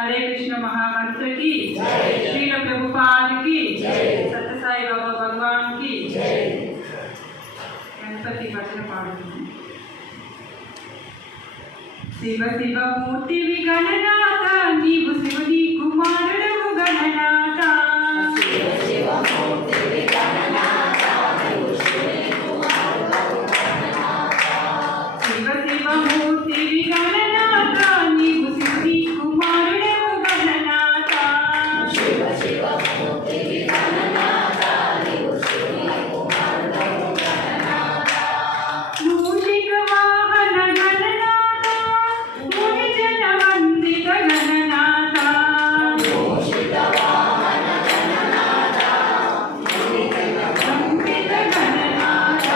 हरे कृष्ण महामंत्र की श्रील प्रभुपाद की सत्य साई बाबा भगवान की गणपति भजन पाడుతుంది. शिव शिव मूर्ति विगणनाथ నీవు శివుని కుమారుడవు గణనాథ. శివ శివ మూర్తి విగణనాథ నీవు శివుని కుమారుడవు గణనాథ. శివ శివ మూర్తి విగణనాథ నీవు శివుని కుమారుడవు గణనాథ. శివ శివ మూర్తి విగణనాథ నీవు శివుని కుమారుడవు గణనాథ. మూషిక వాహన గణనాథ ముని జన వందిత గణనాథ. మూషిక వాహన గణనాథ ముని జన వందిత గణనాథ.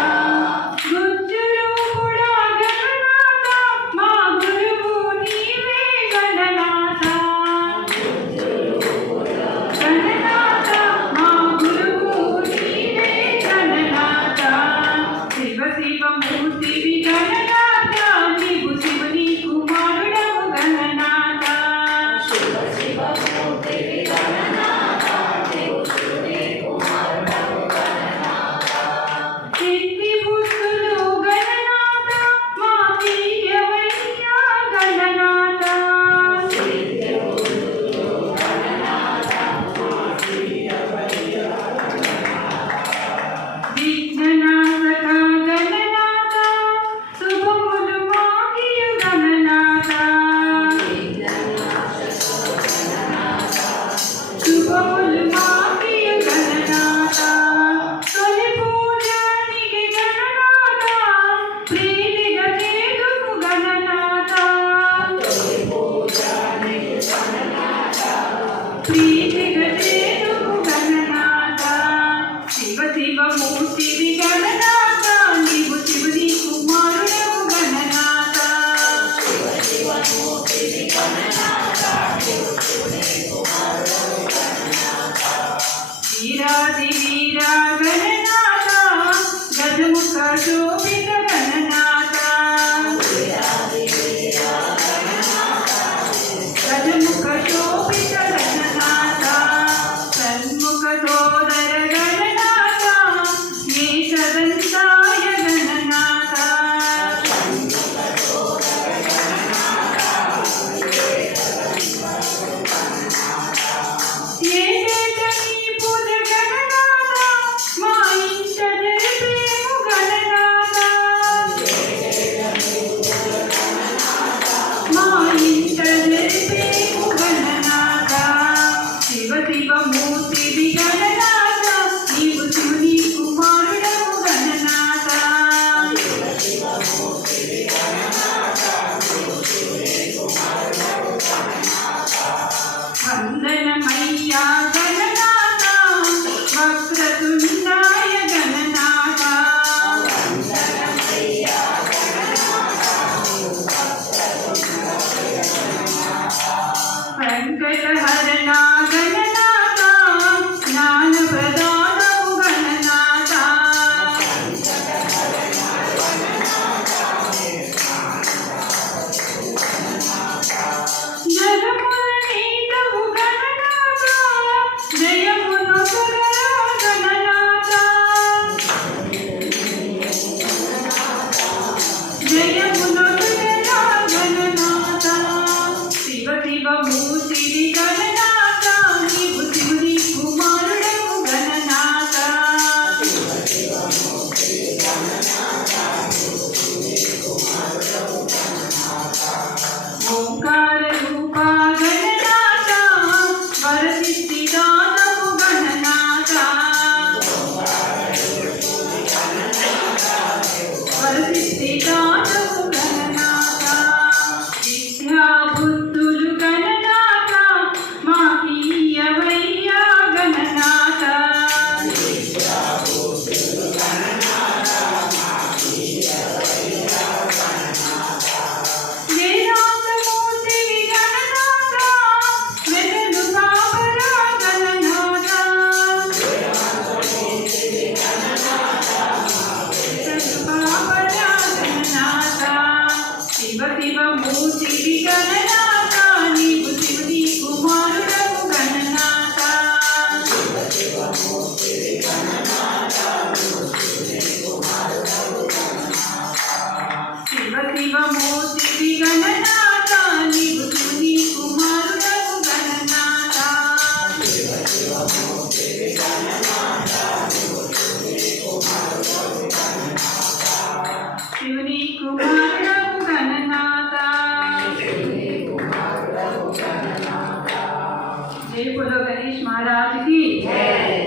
గుజ్జురూపుడా గణనాథ మా గురువు నీవే గణనాథ. గుజ్జురూపుడా గణనాథ మా గురువు నీవే గణనాథ. శివ శివ మూర్తివి గణనాథ నీవు శివుని కుమారుడవు గణనాథ. శివ శివ మూర్తివి గణనాథ నీవు శివుని కుమారుడవు గణనాథ. సిద్ధి బుద్ధులు గణనాథ మా తీయవయ్యా గణనాథ. సిద్ధి బుద్ధులు గణనాథ మా తీయవయ్యా గణనాథ. విఘ్ననాశక గణనాథ శుభములు మాకియు గణనాథ. శుభములు మాకియు గణనాథ. తొలి పూజానికి గణనాథ ప్రీతిగా చేదుము గణనాథ. తొలి పూజానికి గణనాథ ప్రీతిగా చేదుము గణనాథ. శివ శివ మూర్తివి గణనాథ నీవు శివుని కుమారుడవు గణనాథ. శివ శివ మూర్తివి గణనాథ నీవు శివుని కుమారుడవు గణనాథ. వీరాది వీరా గణనాథ గజముఖ శోభిత గణనాథ. వీరాది వీరా గణనాథ గజముఖ శోభిత గణనాథ. సన్ముఖ సోదర గణనాథ ఏకదంతాయ గణనాథ. సన్ముఖ సోదర గణనాథ ఏకదంత నీ పూజ గణనాథ మా ఇంట జరిపేము గణనాథ. మా ఇంట జరిపేము గణనాథ. శివ శివ మూర్తివి గణనాథ నీవు శివుని కుమారుడవు గణనాథ. శివ శివ మూర్తివి గణనాథ నీవు శివుని కుమారుడవు గణనాథ. వందనమయ్యా గణనాథ వక్రతుండాయ గణనాథ. వందనమయ్యా గణనాథ వక్రతుండాయ గణనాథ. వెంకటహరణ గణనాథ జ్ఞానప్రదానము గణనాథ. వెంకటహరణ గణనాథ జగముల నీతవు గణనాథ జయమును సురరా గణనాథ. జయమును సురరా గణనాథ. శివ శివ మూర్తివి గణనాథ నీవు శివుని కుమారుడవు గణనాథ. శివ శివ మూర్తివి గణనాథ నీవు శివుని కుమారుడవు గణనాథ. ఓంకార రూప గణనాథ వరసిద్ధిదానము గణనాథ. వరసిద్ధిదానము గణనాథ. విద్యా బుద్ధులు గణనాథ మా శివుని కుమారుడా